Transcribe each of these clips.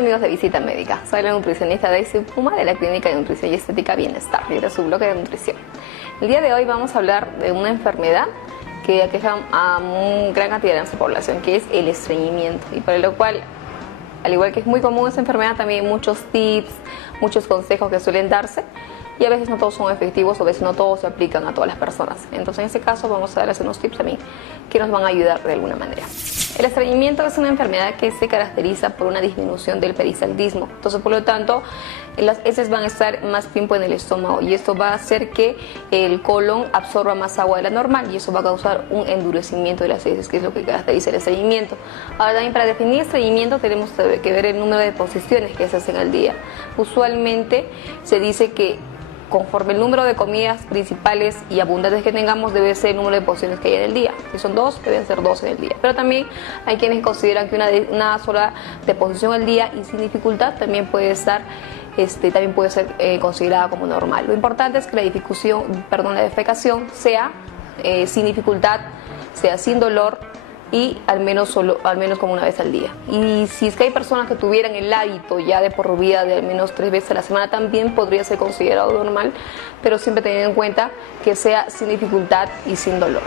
Amigos de Visita Médica, soy la nutricionista Daisy Puma de la Clínica de Nutrición y Estética Bienestar y de su bloque de nutrición. El día de hoy vamos a hablar de una enfermedad que aqueja a una gran cantidad de nuestra población, que es el estreñimiento, y para lo cual, al igual que es muy común esta enfermedad, también hay muchos tips, muchos consejos que suelen darse, y a veces no todos son efectivos, o a veces no todos se aplican a todas las personas. Entonces en este caso vamos a darles unos tips también que nos van a ayudar de alguna manera. El estreñimiento es una enfermedad que se caracteriza por una disminución del peristaltismo. Entonces, por lo tanto, las heces van a estar más tiempo en el estómago y esto va a hacer que el colon absorba más agua de la normal y eso va a causar un endurecimiento de las heces, que es lo que caracteriza el estreñimiento. Ahora también, para definir estreñimiento tenemos que ver el número de deposiciones que se hacen al día. Usualmente se dice que conforme el número de comidas principales y abundantes que tengamos, debe ser el número de porciones que hay en el día. Si son 2, deben ser 2 en el día. Pero también hay quienes consideran que una sola deposición al día y sin dificultad también puede ser considerada como normal. Lo importante es que la defecación sea sin dificultad, sea sin dolor y al menos como una vez al día. Y si es que hay personas que tuvieran el hábito ya de por vida de al menos 3 veces a la semana, también podría ser considerado normal, pero siempre teniendo en cuenta que sea sin dificultad y sin dolor.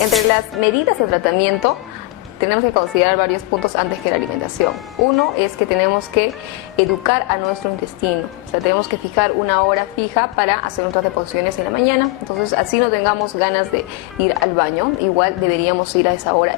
Entre las medidas de tratamiento tenemos que considerar varios puntos antes que la alimentación. Uno es que tenemos que educar a nuestro intestino, o sea, tenemos que fijar una hora fija para hacer nuestras deposiciones en la mañana. Entonces, así no tengamos ganas de ir al baño, igual deberíamos ir a esa hora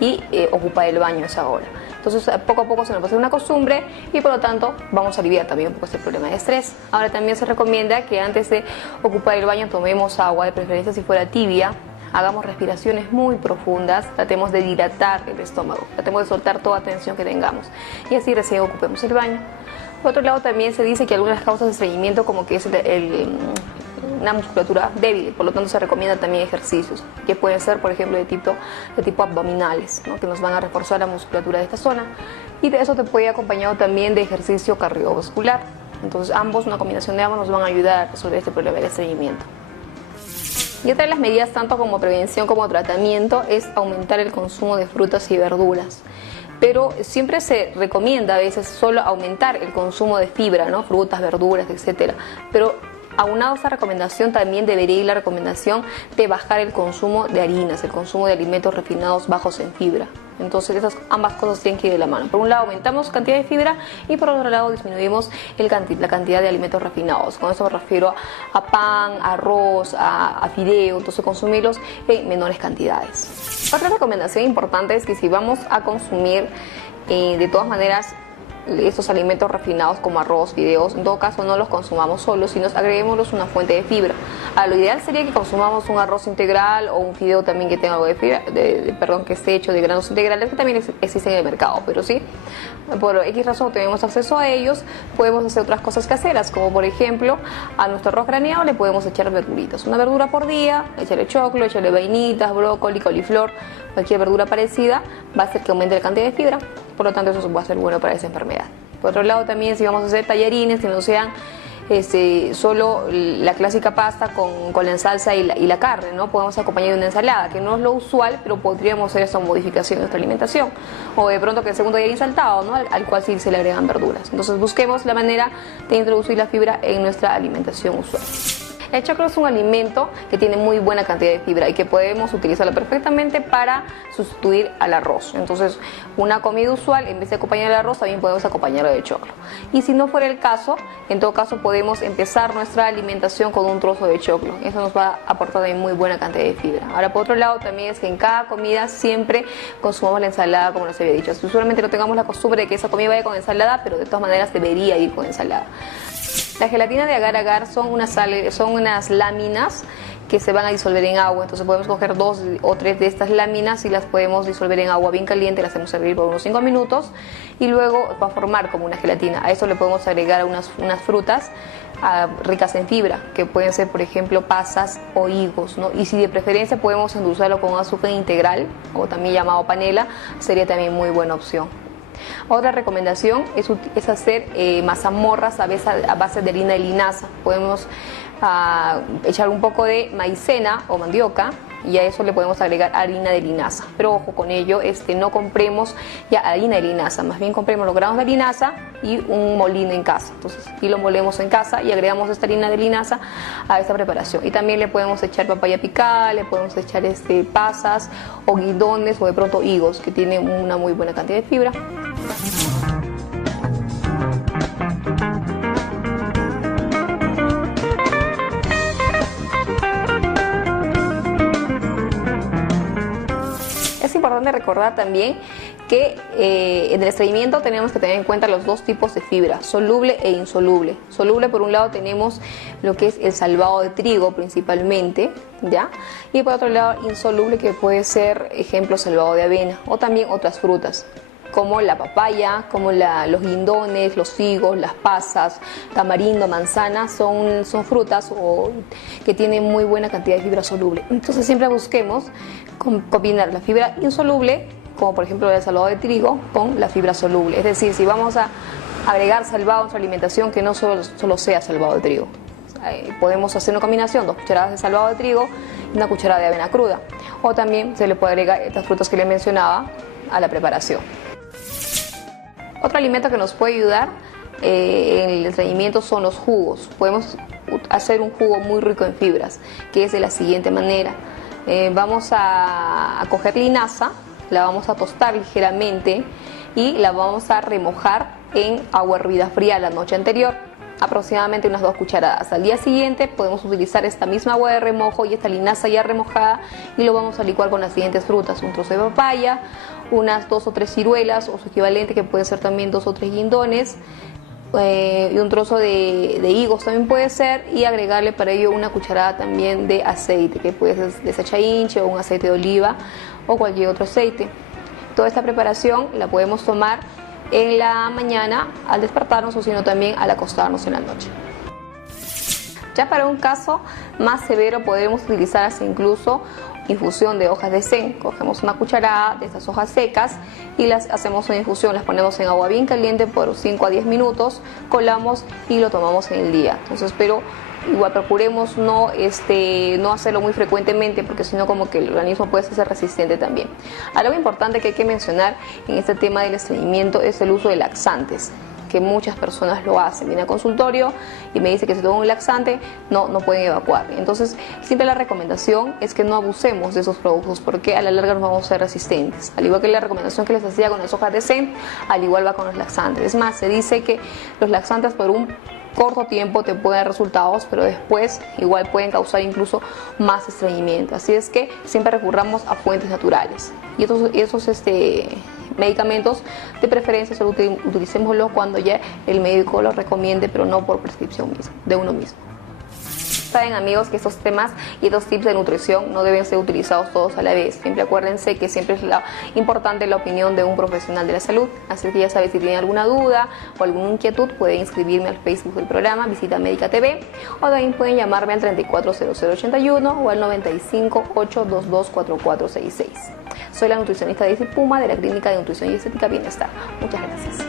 y ocupar el baño a esa hora. Entonces, poco a poco se nos va a hacer una costumbre y por lo tanto vamos a aliviar también un poco este problema de estrés. Ahora también se recomienda que antes de ocupar el baño tomemos agua, de preferencia si fuera tibia. Hagamos respiraciones muy profundas, tratemos de dilatar el estómago, tratemos de soltar toda tensión que tengamos y así recién ocupemos el baño. Por otro lado, también se dice que algunas causas de estreñimiento, como que es una musculatura débil, por lo tanto se recomienda también ejercicios que pueden ser, por ejemplo, de tipo abdominales, ¿no?, que nos van a reforzar la musculatura de esta zona, y de eso te puede ir acompañado también de ejercicio cardiovascular. Entonces una combinación de ambos nos van a ayudar a resolver este problema del estreñimiento. Y otra de las medidas, tanto como prevención como tratamiento, es aumentar el consumo de frutas y verduras. Pero siempre se recomienda a veces solo aumentar el consumo de fibra, ¿no?, frutas, verduras, etcétera. Pero aunado a esa recomendación, también debería ir la recomendación de bajar el consumo de harinas, el consumo de alimentos refinados bajos en fibra. Entonces ambas cosas tienen que ir de la mano. Por un lado aumentamos cantidad de fibra y por otro lado disminuimos la cantidad de alimentos refinados. Con eso me refiero a pan, a arroz, a fideo, entonces consumirlos en menores cantidades. Otra recomendación importante es que si vamos a consumir de todas maneras estos alimentos refinados como arroz, fideos, en todo caso no los consumamos solos, sino agreguémoslos una fuente de fibra. Lo ideal sería que consumamos un arroz integral o un fideo también que tenga algo de fibra, que esté hecho de granos integrales, que también existen en el mercado, pero sí, por X razón tenemos acceso a ellos, podemos hacer otras cosas caseras, como por ejemplo a nuestro arroz graneado le podemos echar verduritas, una verdura por día, echarle choclo, echarle vainitas, brócoli, coliflor, cualquier verdura parecida va a hacer que aumente la cantidad de fibra. Por lo tanto, eso va a ser bueno para esa enfermedad. Por otro lado, también si vamos a hacer tallarines que no sean solo la clásica pasta con la salsa y la carne, ¿no? Podemos acompañar de una ensalada, que no es lo usual, pero podríamos hacer esa modificación en nuestra alimentación. O de pronto que el segundo tallarín saltado, ¿no?, al cual sí se le agregan verduras. Entonces busquemos la manera de introducir la fibra en nuestra alimentación usual. El choclo es un alimento que tiene muy buena cantidad de fibra y que podemos utilizarlo perfectamente para sustituir al arroz. Entonces, una comida usual, en vez de acompañar el arroz, también podemos acompañarlo de choclo. Y si no fuera el caso, en todo caso podemos empezar nuestra alimentación con un trozo de choclo. Eso nos va a aportar también muy buena cantidad de fibra. Ahora, por otro lado, también es que en cada comida siempre consumamos la ensalada, como les había dicho. Usualmente no tengamos la costumbre de que esa comida vaya con ensalada, pero de todas maneras debería ir con ensalada. La gelatina de agar-agar son unas láminas que se van a disolver en agua, entonces podemos coger 2 o 3 de estas láminas y las podemos disolver en agua bien caliente, las hacemos hervir por unos 5 minutos y luego va a formar como una gelatina. A eso le podemos agregar unas frutas ricas en fibra, que pueden ser, por ejemplo, pasas o higos, ¿no? Y si de preferencia podemos endulzarlo con azúcar integral, o también llamado panela, sería también muy buena opción. Otra recomendación es hacer mazamorras a base de harina de linaza. Podemos echar un poco de maicena o mandioca y a eso le podemos agregar harina de linaza. Pero ojo con ello, no compremos ya harina de linaza, más bien compremos los granos de linaza y un molino en casa. Entonces, y lo molemos en casa y agregamos esta harina de linaza a esta preparación. Y también le podemos echar papaya picada, le podemos echar pasas o guindones o de pronto higos, que tienen una muy buena cantidad de fibra. Es importante recordar también que en el estreñimiento tenemos que tener en cuenta los dos tipos de fibra, soluble e insoluble. Soluble, por un lado, tenemos lo que es el salvado de trigo principalmente, ¿ya? Y por otro lado, insoluble, que puede ser, ejemplo, salvado de avena o también otras frutas, como la papaya, como los guindones, los higos, las pasas, tamarindo, manzana, son frutas que tienen muy buena cantidad de fibra soluble. Entonces siempre busquemos combinar la fibra insoluble, como por ejemplo el salvado de trigo, con la fibra soluble. Es decir, si vamos a agregar salvado a nuestra alimentación, que no solo sea salvado de trigo. Podemos hacer una combinación, 2 cucharadas de salvado de trigo y 1 cucharada de avena cruda. O también se le puede agregar estas frutas que les mencionaba a la preparación. Otro alimento que nos puede ayudar en el estreñimiento son los jugos. Podemos hacer un jugo muy rico en fibras, que es de la siguiente manera. Vamos a coger linaza, la vamos a tostar ligeramente y la vamos a remojar en agua hervida fría la noche anterior, aproximadamente unas 2 cucharadas. Al día siguiente podemos utilizar esta misma agua de remojo y esta linaza ya remojada y lo vamos a licuar con las siguientes frutas: un trozo de papaya, unas 2 o 3 ciruelas o su equivalente, que puede ser también 2 o 3 guindones, y un trozo de higos también puede ser, y agregarle para ello 1 cucharada también de aceite, que puede ser de sachainche o un aceite de oliva o cualquier otro aceite. Toda esta preparación la podemos tomar en la mañana al despertarnos, o sino también al acostarnos en la noche. Ya para un caso más severo podemos utilizar hasta incluso infusión de hojas de sen. Cogemos 1 cucharada de estas hojas secas y las hacemos una infusión, las ponemos en agua bien caliente por 5 a 10 minutos, colamos y lo tomamos en el día. Entonces, pero igual procuremos no hacerlo muy frecuentemente, porque si no, como que el organismo puede ser resistente también. Algo importante que hay que mencionar en este tema del estreñimiento es el uso de laxantes, que muchas personas lo hacen. Viene al consultorio y me dice que si toman un laxante no pueden evacuar. Entonces, siempre la recomendación es que no abusemos de esos productos, porque a la larga nos vamos a ser resistentes. Al igual que la recomendación que les hacía con las hojas de sen, al igual va con los laxantes. Es más, se dice que los laxantes por un corto tiempo te pueden dar resultados, pero después igual pueden causar incluso más estreñimiento. Así es que siempre recurramos a fuentes naturales. Y esos medicamentos, de preferencia solo utilicémoslos cuando ya el médico los recomiende, pero no por prescripción de uno mismo. Saben, amigos, que estos temas y estos tips de nutrición no deben ser utilizados todos a la vez. Siempre acuérdense que siempre es importante la opinión de un profesional de la salud. Así que ya saben, si tienen alguna duda o alguna inquietud, pueden inscribirme al Facebook del programa Visita Médica TV, o también pueden llamarme al 340081 o al 958224466. Soy la nutricionista Daisy Puma, de la Clínica de Nutrición y Estética Bienestar. Muchas gracias.